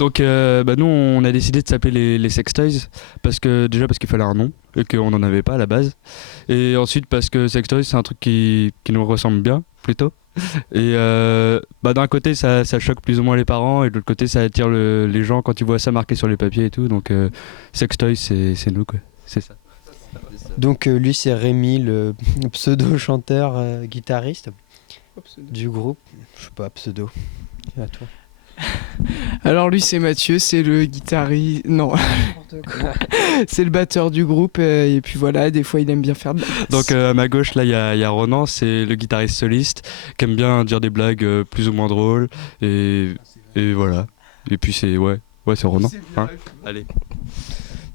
Donc nous on a décidé de s'appeler les Sextoys parce qu'il fallait un nom et qu'on n'en avait pas à la base. Et ensuite parce que Sextoys c'est un truc qui nous ressemble bien plutôt. Et d'un côté ça choque plus ou moins les parents et de l'autre côté ça attire les gens quand ils voient ça marqué sur les papiers et tout. Donc Sextoys c'est nous quoi, c'est ça. Donc lui c'est Rémi, le pseudo-chanteur guitariste du groupe. Je sais pas, pseudo. À toi. Alors lui c'est Mathieu, c'est le guitariste... Non, c'est le batteur du groupe et puis voilà, des fois il aime bien faire de la basse. Donc à ma gauche là il y a Ronan, c'est le guitariste soliste qui aime bien dire des blagues plus ou moins drôles et voilà. Et puis c'est c'est Ronan. Hein, allez.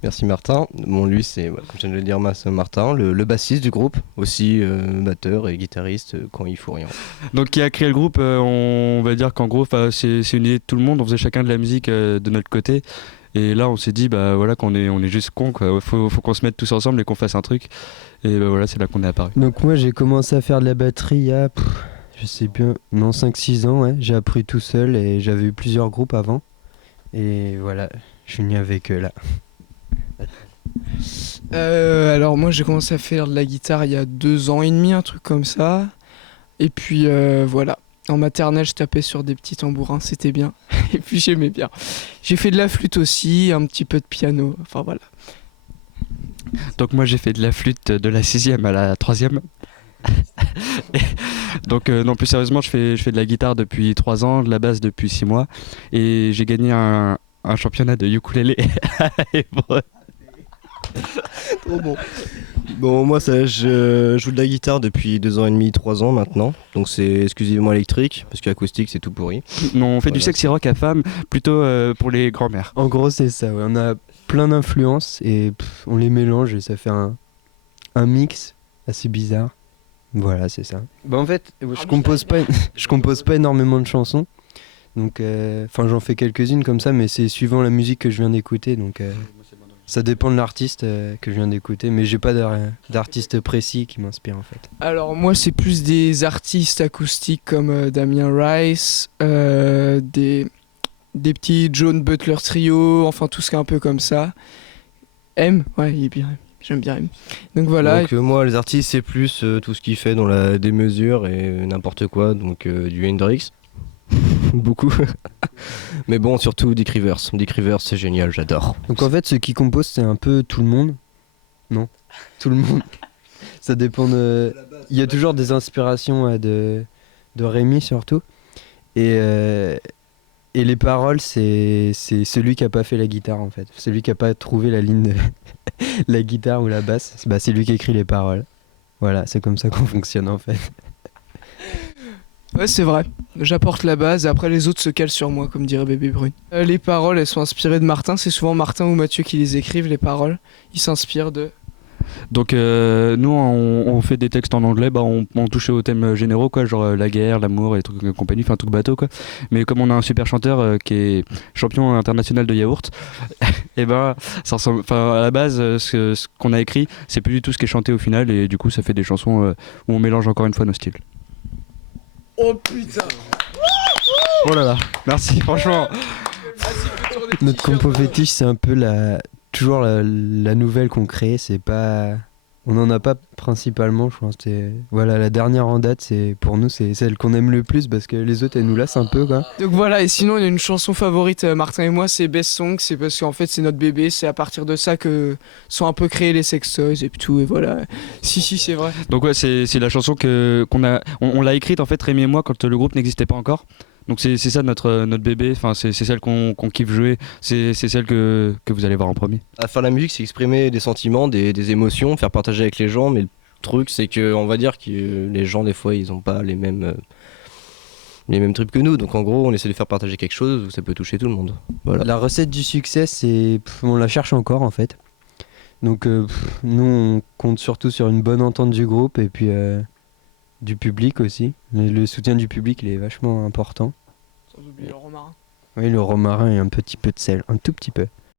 Merci Martin. Bon, lui, c'est, comme je viens de le dire, Martin, le bassiste du groupe, aussi batteur et guitariste quand il faut rien. Donc, qui a créé le groupe, on va dire qu'en gros, c'est une idée de tout le monde. On faisait chacun de la musique de notre côté. Et là, on s'est dit, qu'on est juste cons, quoi. Faut qu'on se mette tous ensemble et qu'on fasse un truc. Et voilà, c'est là qu'on est apparu. Donc, moi, j'ai commencé à faire de la batterie il y a, je sais bien, 5-6 ans, ouais. J'ai appris tout seul et j'avais eu plusieurs groupes avant. Et voilà, je suis venu avec eux là. Alors moi j'ai commencé à faire de la guitare il y a 2 ans et demi, un truc comme ça. Et puis voilà, en maternelle je tapais sur des petits tambourins, c'était bien. Et puis j'aimais bien. J'ai fait de la flûte aussi, un petit peu de piano, enfin voilà. Donc moi j'ai fait de la flûte de la 6e à la 3e. Donc non, plus sérieusement, je fais de la guitare depuis 3 ans, de la basse depuis 6 mois. Et j'ai gagné un championnat de ukulélé à Évreux. Trop bon. Bon, moi, je joue de la guitare depuis 2 ans et demi, 3 ans maintenant. Donc c'est exclusivement électrique, parce qu'acoustique, c'est tout pourri. Non, on fait du Voilà, sexy rock à femme, plutôt pour les grands-mères. En gros, c'est ça, ouais. On a plein d'influences et on les mélange et ça fait un mix assez bizarre. Voilà, c'est ça. En fait, je compose pas énormément de chansons. Donc, j'en fais quelques-unes comme ça, mais c'est suivant la musique que je viens d'écouter. Donc, ça dépend de l'artiste que je viens d'écouter, mais j'ai pas d'artiste précis qui m'inspire en fait. Alors moi c'est plus des artistes acoustiques comme Damien Rice, des petits John Butler Trio, enfin tout ce qui est un peu comme ça. M, ouais il est bien, j'aime bien M. Donc voilà. Donc moi, les artistes, c'est plus tout ce qu'il fait dans la démesure et n'importe quoi, donc du Hendrix. Beaucoup. Mais bon, surtout Dick Rivers. Dick Rivers, c'est génial, j'adore. Donc en fait, ceux qui composent, c'est un peu tout le monde. Non, tout le monde. Ça dépend de... Il y a toujours des inspirations de Rémi surtout. Et les paroles, c'est celui qui a pas fait la guitare en fait. Celui qui a pas trouvé la ligne de la guitare ou la basse. C'est lui qui écrit les paroles. Voilà, c'est comme ça qu'on fonctionne en fait. Ouais c'est vrai, j'apporte la base et après les autres se calent sur moi comme dirait Bébé Brune. Les paroles elles sont inspirées de Martin, c'est souvent Martin ou Mathieu qui les écrivent les paroles. Ils s'inspirent de... Donc nous on fait des textes en anglais, on touchait aux thèmes généraux quoi, genre la guerre, l'amour et trucs de compagnie, enfin tout bateau quoi. Mais comme on a un super chanteur qui est champion international de yaourt, et ça ressemble, à la base ce qu'on a écrit c'est plus du tout ce qui est chanté au final et du coup ça fait des chansons où on mélange encore une fois nos styles. Oh putain. Oh là là, merci franchement. Notre compo fétiche, c'est un peu toujours la nouvelle qu'on crée. C'est pas, on n'en a pas principalement, je pense. Voilà, la dernière en date, pour nous, c'est celle qu'on aime le plus parce que les autres, elles nous lassent un peu, quoi. Donc voilà, et sinon il y a une chanson favorite, Martin et moi, c'est Best Song, c'est parce qu'en fait c'est notre bébé, c'est à partir de ça que sont un peu créés les Sextoys et puis tout, et voilà. Si, c'est vrai. Donc ouais, c'est la chanson on l'a écrite en fait Rémi et moi quand le groupe n'existait pas encore. Donc c'est ça notre bébé, c'est celle qu'on kiffe jouer, c'est celle que vous allez voir en premier. À faire la musique, c'est exprimer des sentiments, des émotions, faire partager avec les gens, mais le truc c'est que on va dire que les gens des fois ils ont pas les mêmes trucs que nous, donc en gros on essaie de faire partager quelque chose où ça peut toucher tout le monde. Voilà. La recette du succès, on la cherche encore en fait. Donc nous on compte surtout sur une bonne entente du groupe et puis du public aussi. Le soutien du public il est vachement important. Sans oublier le romarin. Oui, le romarin et un petit peu de sel, un tout petit peu.